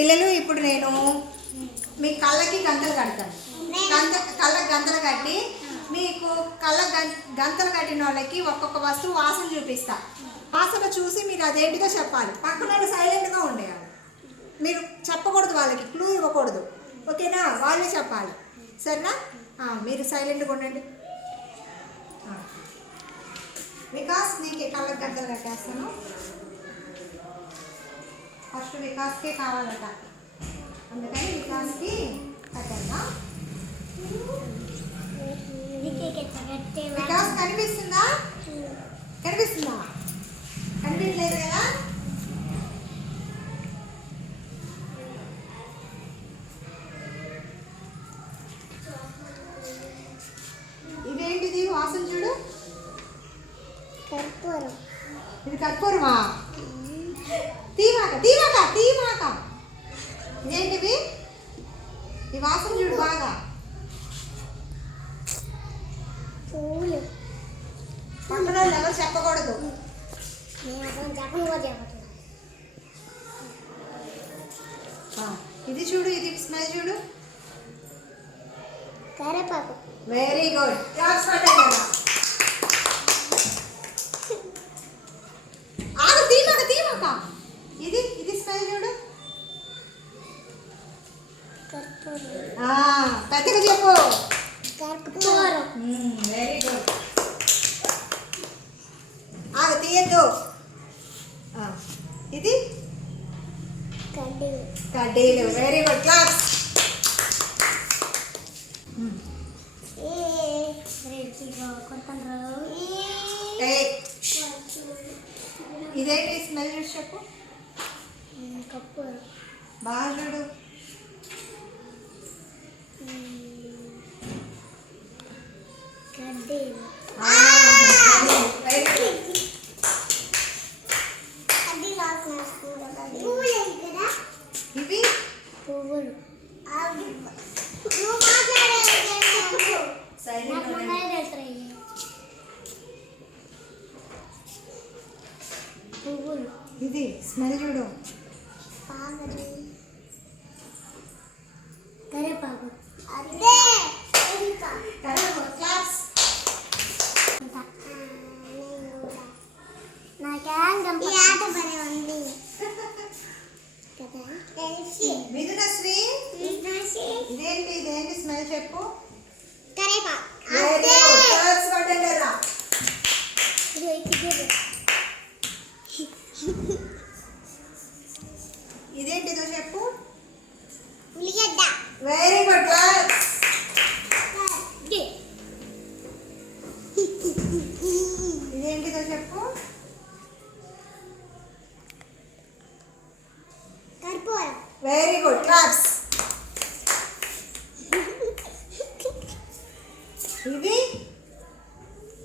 పిల్లలు ఇప్పుడు నేను మీ కళ్ళకి గంతలు కడతాను. గంత కళ్ళకి గంతలు కట్టి మీకు కళ్ళ గం- గంతలు కట్టిన వాళ్ళకి ఒక్కొక్క వస్తువు వాసన చూపిస్తా. వాసన చూసి మీరు అదేంటిదో చెప్పాలి. పక్కన సైలెంట్గా ఉండేవాళ్ళు మీరు చెప్పకూడదు వాళ్ళకి క్లూ ఇవ్వకూడదు. ఓకేనా? వాళ్ళే చెప్పాలి. సరేనా? మీరు సైలెంట్గా ఉండండి. బికాస్ వికాస్ నీకు కళ్ళకి గంతలు కట్టేస్తాను. ఫస్ట్ వికాస్కే కావాలట. అందుకని వికాస్కి కట్టేద్దాం. వికాస్ కనిపిస్తుందా. కనిపిస్తుందా కనిపించలేదు కదా ఇదేంటిది వాసన చూడు కర్పూరం ఇది కర్పూరమా తీమాక తీమాక తీమాక ఇదేంటివి ఈ వాసన చూడు బాగా. పూలు. పక్కన ఎవరు చెప్పకూడదు. ఇది చూడు ఇది స్మెల్ చూడు. కరేపాకు. వెరీ గుడ్ క్లాస్ పట్టండి అలా. ఆగు తీమాక తీమాక ఇది ఇది స్మెల్ చూడు కర్పూరం ఆ, పెద్దగా చెప్పు. వెరీ గుడ్ ఆగు తీయద్దు. ఇది? కడ్డీలు. వెరీ గుడ్ క్లాస్ ఇదేంటి స్మెల్ చూసి చెప్పు. బాగా చూడు. ఇవి పువ్వులు పువ్వులు ఇది స్మెల్ చూడు. కరేపాకు అదే క్లాస్ నాకేం ఈ ఆట పని ఉంది కదా మిథునశ్రీ ఇదేంటి ఇదేంటి స్మెల్ చెప్పు? ఇదేంటిదో చెప్పు? ఉల్లిగడ్డ. వెరీ గుడ్ క్లాస్ ఇదేంటిదో చెప్పు కర్పూరం వెరీ గుడ్ క్లాప్స్ ఇది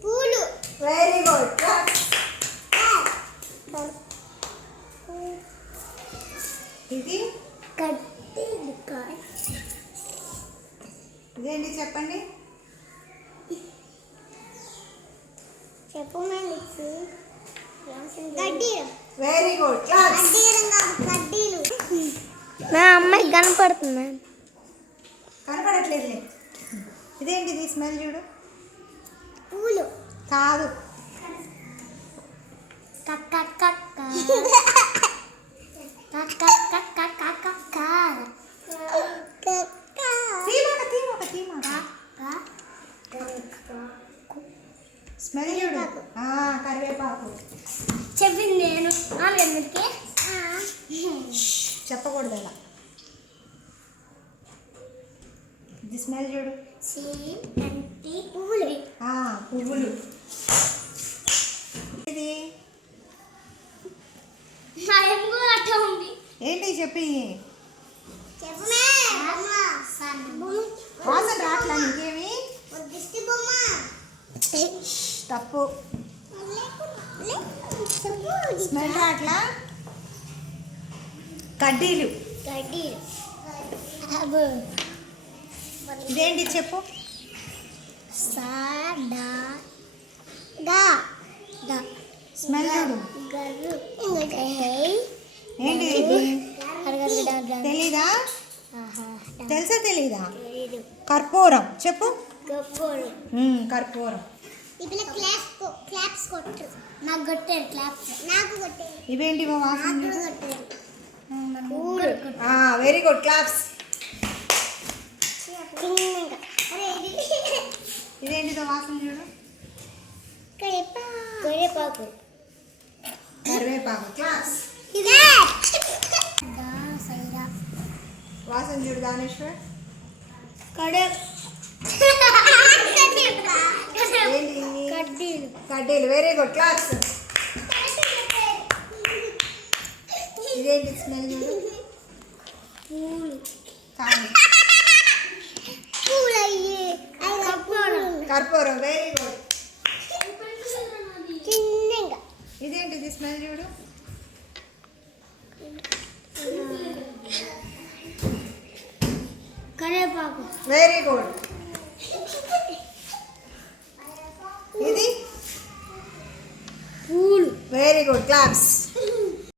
పూలు. వెరీ గుడ్ ఇది ఇదేంటి చెప్పండి? చెప్పు కడ్డీలు వెరీ గుడ్ కడ్డీలు నా అమ్మాయి కనపడుతుంది. కనపడట్లేదులే. ఇదేంటిది స్మెల్ చూడు? పూలు. కాదు. స్మెల్ చూడు. ఆ, కరివేపాకు. చెప్పింది నేను. ఎందుకే చెప్పకూడదు అలా ఇది స్మెల్ చూడు. అంటే పువ్వులు. ఆ, పువ్వులు. ఇది? అట్లా ఏంటి చెప్పి? వాసన. రాట్లా బొమ్మ. తప్పు. స్మెల్ రాట్లా? కడ్డీలు. కడ్డీలు. ఇదేంటి చెప్పు? స్మెల్ ఏంటి? తెలీదా? తెలుసా తెలీదా? లేదు కర్పూరం. చెప్పు. కర్పూరం. ఇప్పుడు క్లాప్స్ క్లాప్స్ కొట్టు. ఇదేంటిదో వాసన చూడు. కరివేపాకు. కరివేపాకు. కరివేపాకు. క్లాప్స్ ఇదే. దా సైడా వాసన చూడు దానేశ్వర్. కడ్డీలు. కడ్డీలు. వెరీ గుడ్ క్లాప్స్ ఇదేంటి స్మెల్ చూడు పూలు కర్పూరం కర్పూరం వెరీ గుడ్ చిన్నగా ఇదేంటిది స్మెల్ చూడు? కరివేపాకు వెరీ గుడ్ ఇది? పూలు. Very good claps